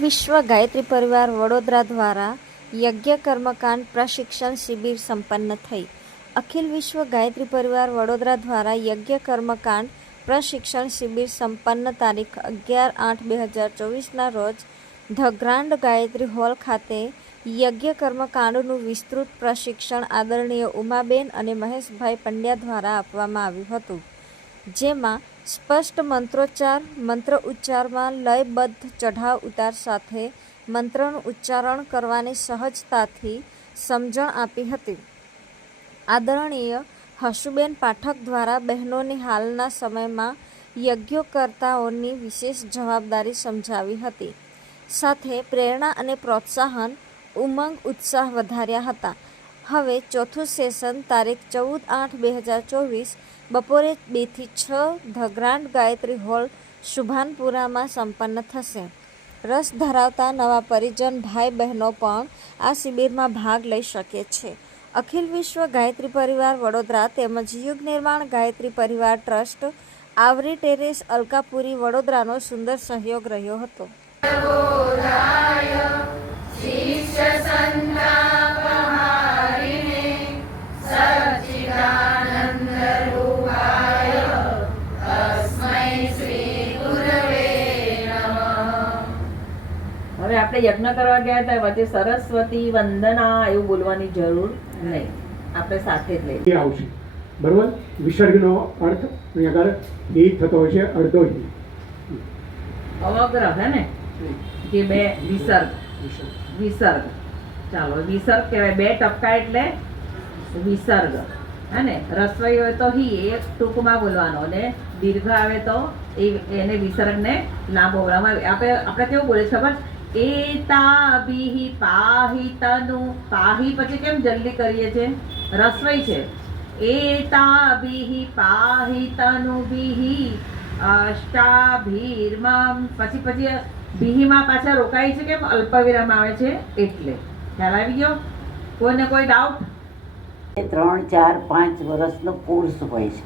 વિશ્વ ગાયત્રી પરિવાર વડોદરા દ્વારા યજ્ઞ કર્મકાંડ પ્રશિક્ષણ શિબિર સંપન્ન થઈ. અખિલ વિશ્વ ગાયત્રી પરિવાર વડોદરા દ્વારા યજ્ઞ કર્મકાંડ પ્રશિક્ષણ શિબિર સંપન્ન તારીખ અગિયાર આઠ બે હજાર ચોવીસના રોજ ધ ગ્રાન્ડ ગાયત્રી હોલ ખાતે યજ્ઞ કર્મકાંડનું વિસ્તૃત પ્રશિક્ષણ આદરણીય ઉમાબેન અને મહેશભાઈ પંડ્યા દ્વારા આપવામાં આવ્યું હતું. જેમાં સ્પષ્ટ મંત્રોચ્ચાર, મંત્ર ઉચ્ચારમાં લયબદ્ધ ચઢાવ ઉતાર સાથે મંત્રનું ઉચ્ચારણ કરવાની સહજતાથી સમજણ આપી હતી. આદરણીય હશુબેન પાઠક દ્વારા બહેનોની હાલના સમયમાં યજ્ઞકર્તાઓની વિશેષ જવાબદારી સમજાવી હતી. સાથે પ્રેરણા અને પ્રોત્સાહન ઉમંગ ઉત્સાહ વધાર્યા હતા. હવે ચોથું સેશન તારીખ ચૌદ આઠ બે હજાર ચોવીસ બપોરે બેથી છ ધ ગ્રાન્ડ ગાયત્રી હોલ શુભાનપુરામાં સંપન્ન થશે. રસ ધરાવતા નવા પરિજન ભાઈ બહેનો પણ આ શિબિરમાં ભાગ લઈ શકે છે. અખિલ વિશ્વ ગાયત્રી પરિવાર વડોદરા તેમજ યુગ નિર્માણ ગાયત્રી પરિવાર ટ્રસ્ટ આવરી ટેરેસ અલકાપુરી વડોદરાનો સુંદર સહયોગ રહ્યો હતો. આપણે યજ્ઞ કરવા ગયા હતા વચ્ચે સરસ્વતી વંદના એવું બોલવાની જરૂર નહીં. આપણે સાથે જ લઈએ આવશે. બરોબર? વિસર્ગનો અર્થ અહીંયા આગળ એ થતો હોય છે અડધો અવગ્રહ હે ને? જે બે વિસર્ગ. વિસર્ગ. ચાલો વિસર્ગ કહેવાય. બે ટપકા એટલે વિસર્ગ. હે ને? રસોઈ હોય તો હી એ ટૂંકમાં બોલવાનો. અને દીર્ઘ આવે તો એ એને વિસર્ગને લાંબો બોલવામાં આપણે આપણે કેવું બોલે છે ખબર પાહિ તનુ પાહી પછી કેમ જલ્દી કરીએ છે રસવઈ છે. પ્રાહિતનું બિહિ અષ્ટાભીર્મમ પછી પછી ભીહીમાં પાછા રોકાય છે કેમ? અલ્પવિરામ આવે છે એટલે. ખ્યાલ આવી ગયો? કોઈને કોઈ ડાઉટ ત્રણ, ચાર, પાંચ વર્ષનો કોર્સ હોય છે.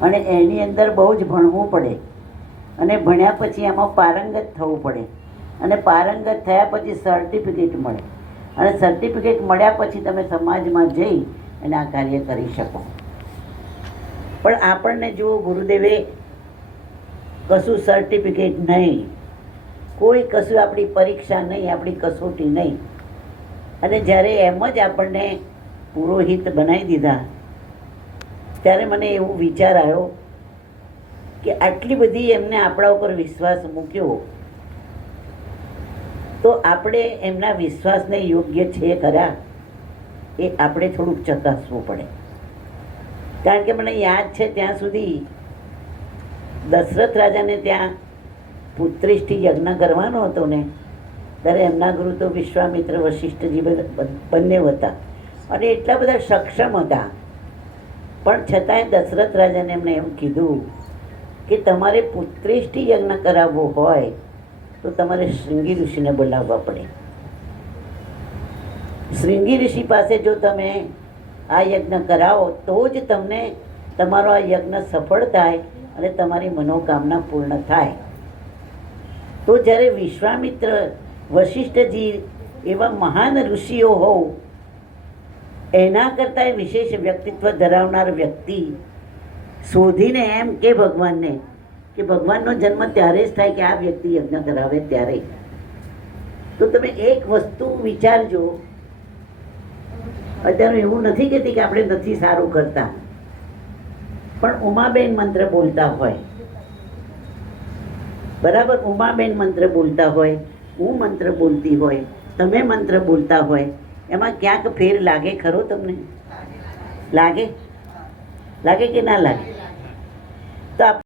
અને એની અંદર બહુ જ ભણવું પડે. અને ભણ્યા પછી એમાં પારંગત થવું પડે. અને પારંગત થયા પછી સર્ટિફિકેટ મળે. અને સર્ટિફિકેટ મળ્યા પછી તમે સમાજમાં જઈ અને આ કાર્ય કરી શકો. પણ આપણને જુઓ ગુરુદેવે, કશું સર્ટિફિકેટ નહીં. કોઈ કશું આપણી પરીક્ષા નહીં, આપણી કસોટી નહીં. અને જ્યારે એમ જ આપણને પુરોહિત બનાવી દીધા, ત્યારે મને એવો વિચાર આવ્યો કે આટલી બધી એમને આપણા ઉપર વિશ્વાસ મૂક્યો. તો આપણે એમના વિશ્વાસને યોગ્ય છે ખરા? એ આપણે થોડુંક ચકાસવું પડે. કારણ કે મને યાદ છે ત્યાં સુધી દશરથ રાજાને ત્યાં પુત્રીષ્ઠી યજ્ઞ કરવાનો હતો ને, ત્યારે એમના ગુરુ તો વિશ્વામિત્ર વશિષ્ઠજી બંને હતા. અને એટલા બધા સક્ષમ હતા. પણ છતાંય દશરથ રાજાને એમણે એમ કીધું કે તમારે પુત્રીષ્ઠી યજ્ઞ કરાવવો હોય તો તમારે શૃંગી ઋષિને બોલાવવા પડે. શૃંગી ઋષિ પાસે જો તમે આ યજ્ઞ કરાવો, તો જ તમને તમારો આ યજ્ઞ સફળ થાય અને તમારી મનોકામના પૂર્ણ થાય. તો જ્યારે વિશ્વામિત્ર વશિષ્ઠજી એવા મહાન ઋષિઓ હોવ, એના કરતાં વિશેષ વ્યક્તિત્વ ધરાવનાર વ્યક્તિ શોધીને એમ કે ભગવાનને કે ભગવાનનો જન્મ ત્યારે જ થાય કે આ વ્યક્તિ યજ્ઞ કરાવે ત્યારે. તો તમે એક વસ્તુ વિચારજો. અત્યારે એવું નથી કહેતી કે આપણે નથી સારું કરતા. પણ ઉમાબેન મંત્ર બોલતા હોય. બરાબર? ઉમાબેન મંત્ર બોલતા હોય, હું મંત્ર બોલતી હોય, તમે મંત્ર બોલતા હોય, એમાં ક્યાંક ફેર લાગે ખરો તમને? લાગે? લાગે કે ના લાગે? તો